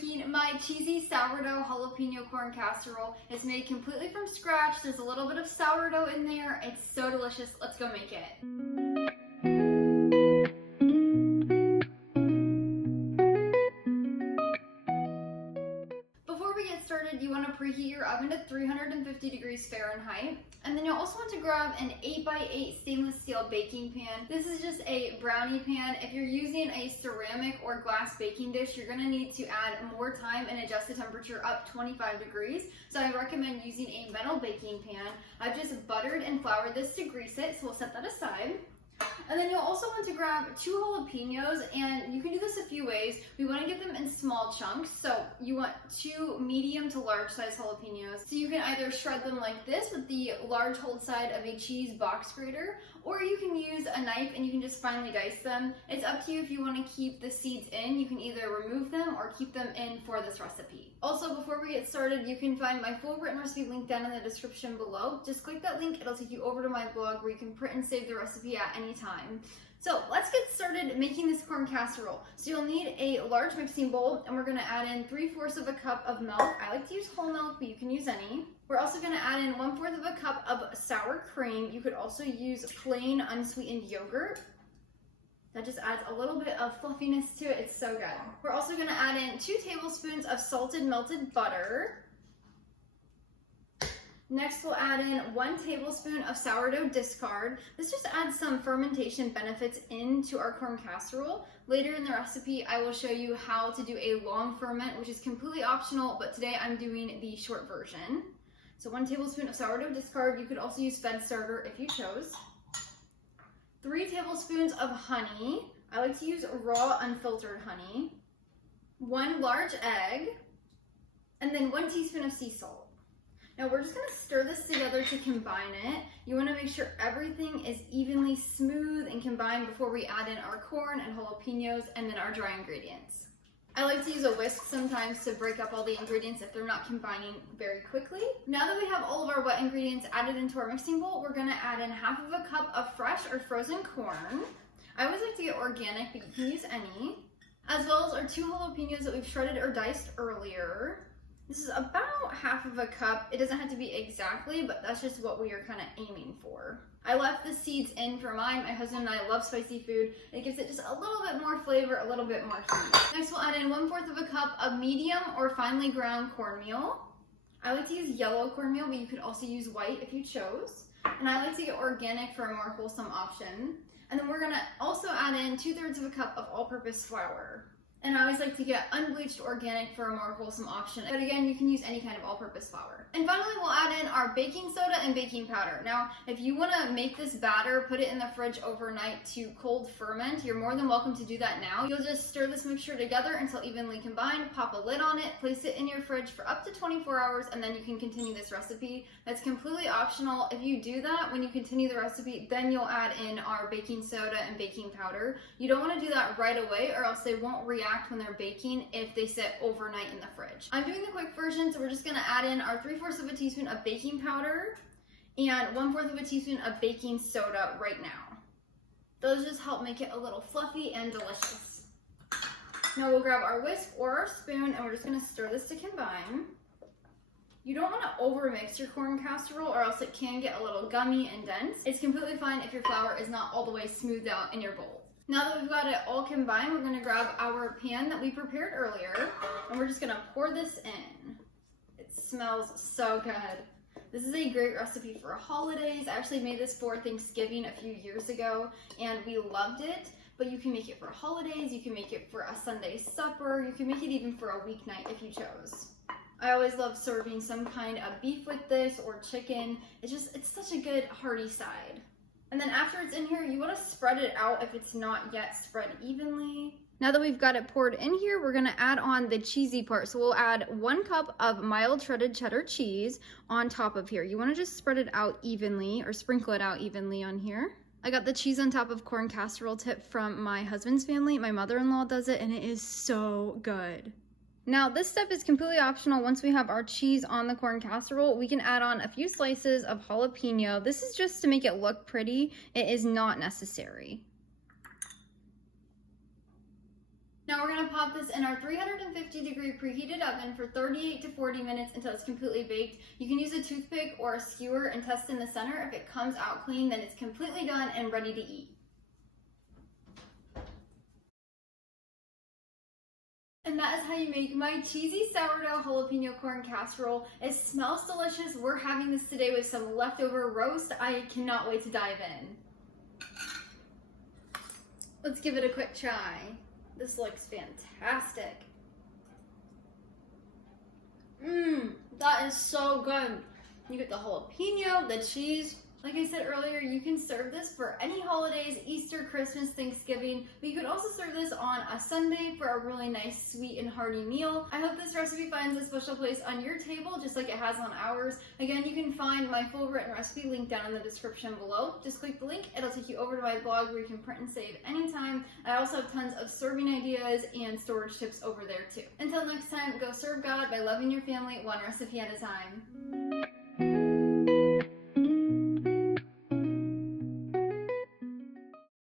making my cheesy sourdough jalapeno corn casserole. It's made completely from scratch. There's a little bit of sourdough in there. It's so delicious. Let's go make it. Before we get started, you want to preheat your oven to 350 degrees Fahrenheit. And then you'll also want to grab an 8x8 stainless steel baking pan. This is just a brownie pan. If you're using a ceramic or glass baking dish, you're going to need to add more time and adjust the temperature up 25 degrees. So I recommend using a metal baking pan. I've just buttered and floured this to grease it, so we'll set that aside. And then you'll also want to grab 2 jalapenos, and you can do this a few ways. We want to get them in small chunks, so you want 2 medium to large size jalapenos. So you can either shred them like this with the large hold side of a cheese box grater, or you can use a knife and you can just finely dice them. It's up to you if you want to keep the seeds in. You can either remove them or keep them in for this recipe. Also, before we get started, you can find my full written recipe link down in the description below. Just click that link, it'll take you over to my blog where you can print and save the recipe at any time. So let's get started making this corn casserole. So you'll need a large mixing bowl, and we're gonna add in 3/4 of a cup of milk. I like to use whole milk, but you can use any. We're also gonna add in 1/4 of a cup of sour cream. You could also use plain unsweetened yogurt. That just adds a little bit of fluffiness to it. It's so good. We're also gonna add in 2 tablespoons of salted melted butter. Next, we'll add in 1 tablespoon of sourdough discard. This just adds some fermentation benefits into our corn casserole. Later in the recipe, I will show you how to do a long ferment, which is completely optional, but today I'm doing the short version. So 1 tablespoon of sourdough discard. You could also use fed starter if you chose. 3 tablespoons of honey. I like to use raw unfiltered honey. 1 large egg, and then 1 teaspoon of sea salt. Now we're just gonna stir this together to combine it. You wanna make sure everything is evenly smooth and combined before we add in our corn and jalapenos and then our dry ingredients. I like to use a whisk sometimes to break up all the ingredients if they're not combining very quickly. Now that we have all of our wet ingredients added into our mixing bowl, we're gonna add in 1/2 of a cup of fresh or frozen corn. I always like to get organic, but you can use any. As well as our 2 jalapenos that we've shredded or diced earlier. This is about 1/2 of a cup. It doesn't have to be exactly, but that's just what we are kind of aiming for. I left the seeds in for mine. My husband and I love spicy food. It gives it just a little bit more flavor, a little bit more heat. Next, we'll add in 1/4 of a cup of medium or finely ground cornmeal. I like to use yellow cornmeal, but you could also use white if you chose. And I like to get organic for a more wholesome option. And then we're gonna also add in 2/3 of a cup of all-purpose flour. And I always like to get unbleached organic for a more wholesome option. But again, you can use any kind of all-purpose flour. And finally, we'll add in our baking soda and baking powder. Now, if you want to make this batter, put it in the fridge overnight to cold ferment, you're more than welcome to do that now. You'll just stir this mixture together until evenly combined, pop a lid on it, place it in your fridge for up to 24 hours, and then you can continue this recipe. That's completely optional. If you do that, when you continue the recipe, then you'll add in our baking soda and baking powder. You don't want to do that right away, or else they won't react when they're baking if they sit overnight in the fridge. I'm doing the quick version, so we're just gonna add in our 3/4 of a teaspoon of baking powder and 1/4 of a teaspoon of baking soda right now. Those just help make it a little fluffy and delicious. Now we'll grab our whisk or our spoon and we're just gonna stir this to combine. You don't want to overmix your corn casserole or else it can get a little gummy and dense. It's completely fine if your flour is not all the way smoothed out in your bowl. Now that we've got it all combined, we're gonna grab our pan that we prepared earlier, and we're just gonna pour this in. It smells so good. This is a great recipe for holidays. I actually made this for Thanksgiving a few years ago, and we loved it. But you can make it for holidays, you can make it for a Sunday supper, you can make it even for a weeknight if you chose. I always love serving some kind of beef with this or chicken. It's such a good hearty side. And then after it's in here, you want to spread it out if it's not yet spread evenly. Now that we've got it poured in here, we're gonna add on the cheesy part. So we'll add 1 cup of mild shredded cheddar cheese on top of here. You wanna just spread it out evenly or sprinkle it out evenly on here. I got the cheese on top of corn casserole tip from my husband's family. My mother-in-law does it and it is so good. Now this step is completely optional. Once we have our cheese on the corn casserole, we can add on a few slices of jalapeno. This is just to make it look pretty. It is not necessary. Now we're going to pop this in our 350 degree preheated oven for 38 to 40 minutes until it's completely baked. You can use a toothpick or a skewer and test in the center. If it comes out clean, then it's completely done and ready to eat. And that is how you make my cheesy sourdough jalapeno corn casserole. It smells delicious. We're having this today with some leftover roast. I cannot wait to dive in. Let's give it a quick try. This looks fantastic. That is so good. You get the jalapeno, the cheese. Like I said earlier, you can serve this for any holidays, Easter, Christmas, Thanksgiving, but you could also serve this on a Sunday for a really nice, sweet, and hearty meal. I hope this recipe finds a special place on your table, just like it has on ours. Again, you can find my full written recipe linked down in the description below. Just click the link, it'll take you over to my blog where you can print and save anytime. I also have tons of serving ideas and storage tips over there too. Until next time, go serve God by loving your family one recipe at a time.